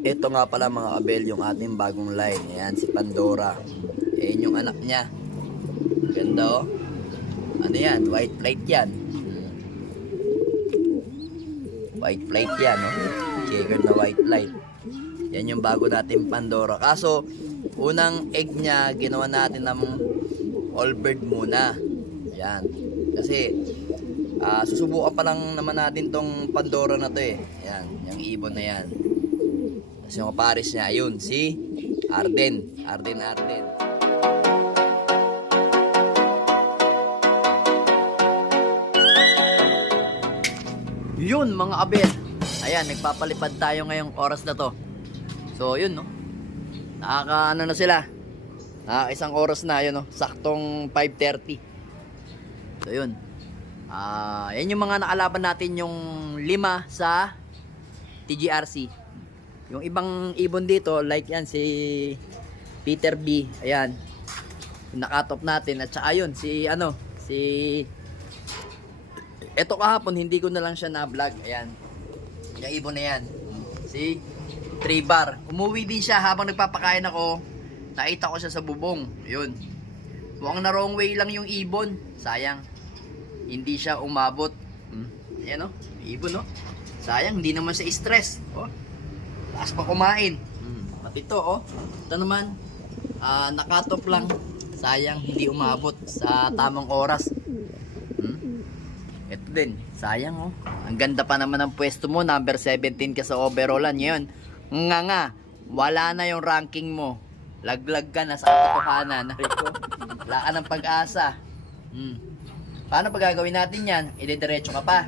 Ito nga pala mga kabel yung ating bagong line. Ayan, si Pandora. Ayan yung anak niya. Ganda oh. Ano yan? White plate yan. White plate yan, oh. Checkered na white plate. Yan yung bago natin Pandora. Kaso, unang egg niya, ginawa natin ng all bird muna. Yan. Kasi, ah susubukan pa lang naman natin tong Pandora na to eh. Yan, yung ibon na yan. Tapos yung kaparis niya, yun, si Arden. Arden, Arden. Yun mga kabel. Ayan, nagpapalipad tayo ngayong oras na to. So, yun no. Nakaka ano na sila. Nakaka isang oras na yun no. Saktong 5.30. So, yun. Ah, yan yung mga nakalaban natin yung lima sa TGRC. Yung ibang ibon dito, like yan si Peter B. Ayan. Nakatop natin at saka yun si ano, si Eto kahapon hindi ko na lang siya na-vlog. Ayan. Yung ibon na yan. Si Tribar. Umuwi din siya habang nagpapakain ako. Nakita ko siya sa bubong. Yun. Mukhang na wrong way lang yung ibon. Sayang. Hindi siya umabot. Hmm. Ayan o. Ibon o. Sayang. Hindi naman siya stress. O. Lakas pa kumain. Hmm. Pati ito o. Ito naman. ah, nakatop lang. Sayang. Hindi umabot sa tamang oras. Hmm. Ito din, sayang oh. Ang ganda pa naman ng pwesto mo, number 17 ka sa overallan. Ngayon, nga nga, wala na yung ranking mo. Laglag ka na sa katotohanan. Wala ka ng pag-asa. Hmm. Paano pa gagawin natin yan? Idediretso ka pa.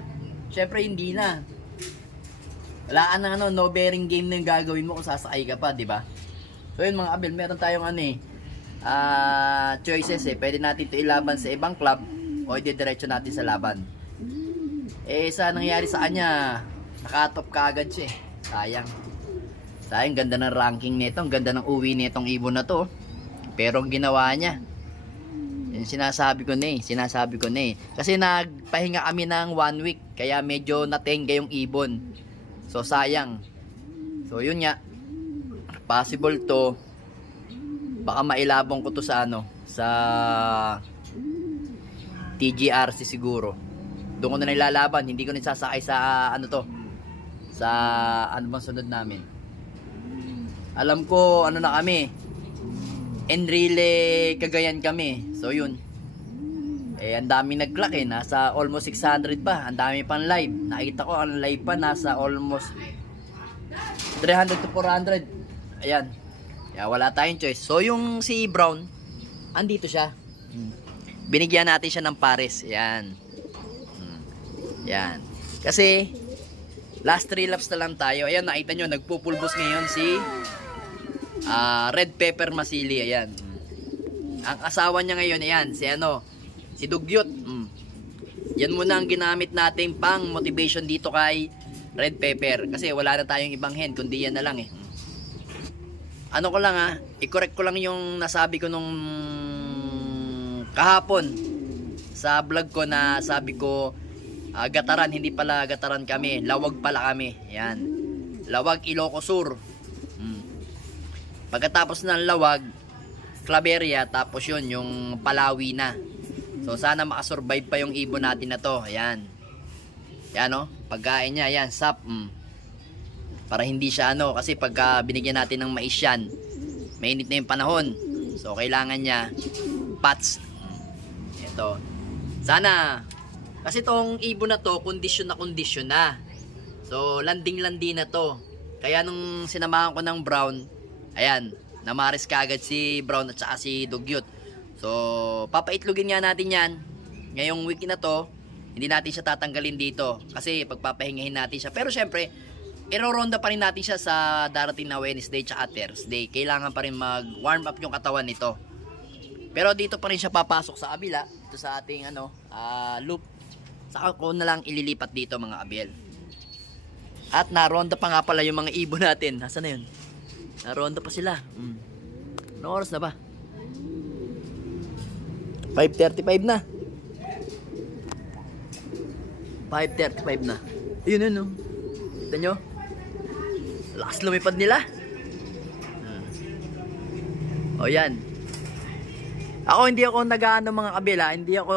Siyempre, hindi na. Wala ka ng ano, no bearing game na yung gagawin mo kung sasakay ka pa, di ba? So yun mga abel, meron tayong ano eh, ah, choices eh. Pwede natin ito ilaban sa ibang club o idediretso natin sa laban. Eh, sa nangyari sa kanya, nakatop ka agad siya eh. Sayang. Sayang, ganda ng ranking nito. Ang ganda ng uwi nitong ibon na to. Pero ang ginawa niya, yung sinasabi ko na eh, sinasabi ko na eh. Kasi nagpahinga kami ng one week, kaya medyo natenga yung ibon. So, sayang. So, yun nga. Possible to, baka mailabong ko to sa ano, sa TGRC siguro. Doon ko na nilalaban, hindi ko nisasakay sa ano to. Sa ano bang sunod namin. Alam ko ano na kami. Enrile Cagayan kami. So yun. Eh ang dami nag-clock eh, nasa almost 600 pa. Ang dami pang live. Nakita ko ang live pa nasa almost 300 to 400. Ayan. Kaya wala tayong choice. So yung si Brown, andito siya. Binigyan natin siya ng pares. Yan. Hmm. Yan. Kasi, last 3 laps na lang tayo. Ayan, nakita nyo, nagpupulbos ngayon si ah, Red Pepper Masili. Ayan. Hmm. Ang asawa niya ngayon, ayan, si ano, si Dugyot. Hmm. Yan muna ang ginamit nating pang motivation dito kay Red Pepper. Kasi wala na tayong ibang hen, kundi yan na lang eh. Ano ko lang ah, i-correct ko lang yung nasabi ko nung kahapon sa vlog ko na sabi ko ah, gataran hindi pala gataran kami lawag pala kami yan lawag Ilocos Sur hmm. pagkatapos ng lawag Claveria tapos yun yung Palawi na so sana makasurvive pa yung ibon natin na to ayan yan no pagkain niya yan sap mm. para hindi siya ano kasi pagka binigyan natin ng mais yan mainit na yung panahon so kailangan niya pats ito. Sana. Kasi tong ibon na to, kondisyon na kondisyon na. So, landing-landi na to. Kaya nung sinamahan ko ng Brown, ayan, namaris ka agad si Brown at saka si Dugyot. So, papaitlogin nga natin yan. Ngayong week na to, hindi natin siya tatanggalin dito. Kasi pagpapahingahin natin siya. Pero syempre, iroronda pa rin natin siya sa darating na Wednesday at Thursday. Kailangan pa rin mag-warm up yung katawan nito. Pero dito pa rin siya papasok sa kabila, ito sa ating ano, ah, loop. Saka ko na lang ililipat dito mga abel. At naronda pa nga pala yung mga ibon natin. Nasaan na yun? Naronda pa sila. Mm. Ano oras na ba? 5.35 na. 5.35 na. Ayun yun, no? Kita nyo? Lakas lumipad nila. Hmm. O yan. Ako hindi ako nag-ano mga kabila, hindi ako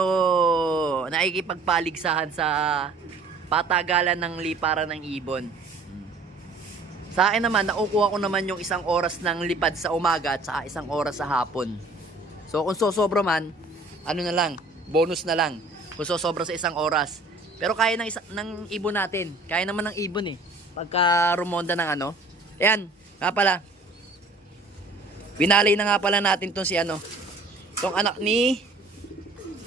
nakikipagpaligsahan sa patagalan ng liparan ng ibon. Sa akin naman, nakukuha ko naman yung isang oras ng lipad sa umaga at saka isang oras sa hapon. So kung sosobra man, ano na lang, bonus na lang. Kung sosobra sa isang oras. Pero kaya ng, isa, ng ibon natin. Kaya naman ng ibon eh. Pagka rumonda ng ano. Ayan, nga pala. Pinalay na nga pala natin tong si ano. Tong anak ni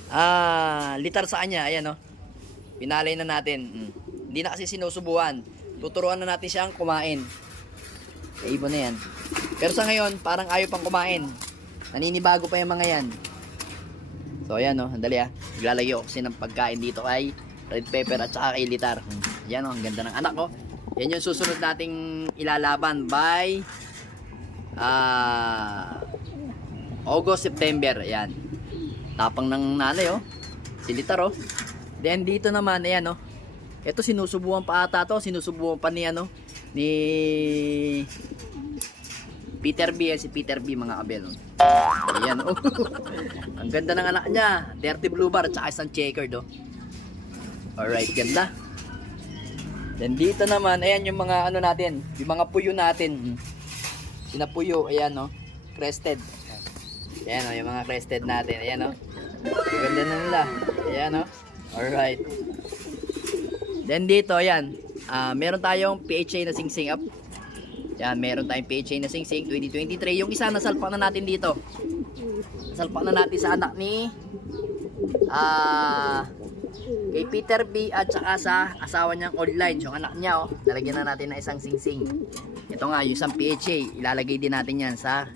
ah litar sa kanya, ayan no. Pinalay na natin. Mm. Hindi na kasi sinusubuan. Tuturuan na natin siyang kumain. Eh, ibon na yan. Pero sa ngayon, parang ayaw pang kumain. Naninibago pa yung mga yan. So, ayan no, andali ah. Naglalagay ako kasi ng pagkain dito kay red pepper at saka kay litar. Mm. Yan oh, ang ganda ng anak ko. Yan yung susunod nating ilalaban by ah August, September. Ayan. Tapang ng nanay oh. Si litar oh. Then dito naman, ayan oh. Ito sinusubukan pa ata to, sinusubukan pa ni ano ni Peter B, yan si Peter B mga kabel. oh. Ayan oh. Ang ganda ng anak niya. Dirty blue bar at saka isang checkered oh. Alright, ganda. Then dito naman, ayan yung mga ano natin, yung mga puyo natin. Sinapuyo, ayan no, crested. Ayan o, yung mga crested natin, ayan o. Ang Ganda na nila, ayan o. Alright. Then dito, ayan, ah meron tayong PHA na sing-sing up. Yan, meron tayong PHA na sing-sing 2023. Yung isa, nasalpak na natin dito. Nasalpak na natin sa anak ni ah kay Peter B at saka sa asawa niyang online. Yung anak niya oh lalagyan na natin ng isang singsing. Ito nga yung isang PHA ilalagay din natin yan sa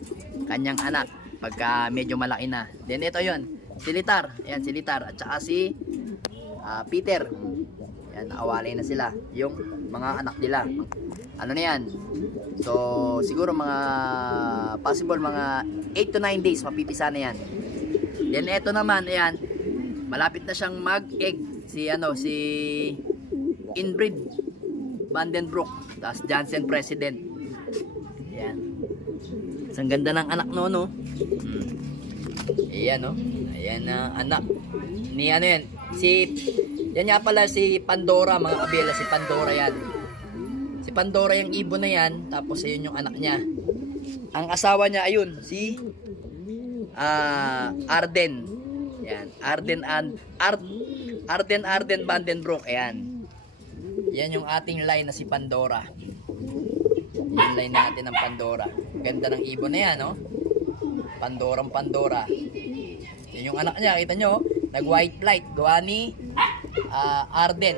kanyang anak pagka medyo malaki na. Then ito yon si Litar. Ayan si at saka si ah, Peter yan nakawalay na sila yung mga anak nila. Ano na yan? So siguro mga possible mga 8 to 9 days mapipisa na yan. Then ito naman ayan malapit na siyang mag-egg si ano si inbreed Vandenbroek tapos Jansen President. Yan isang ganda ng anak no no hmm. ayan no ayan na anak ni ano yan si yan nga pala si Pandora mga kabila si Pandora yan. Si Pandora yung ibon na yan tapos ayun yung anak niya. Ang asawa niya ayun si ah Arden. Yan Arden and Ard Arden Arden Vandenbroek ayan. Yan yung ating line na si Pandora. Yung line natin ng Pandora. Ganda ng ibon na yan no Pandorang Pandora. Yan yung anak niya kita nyo nag white flight gawa ni ah, Arden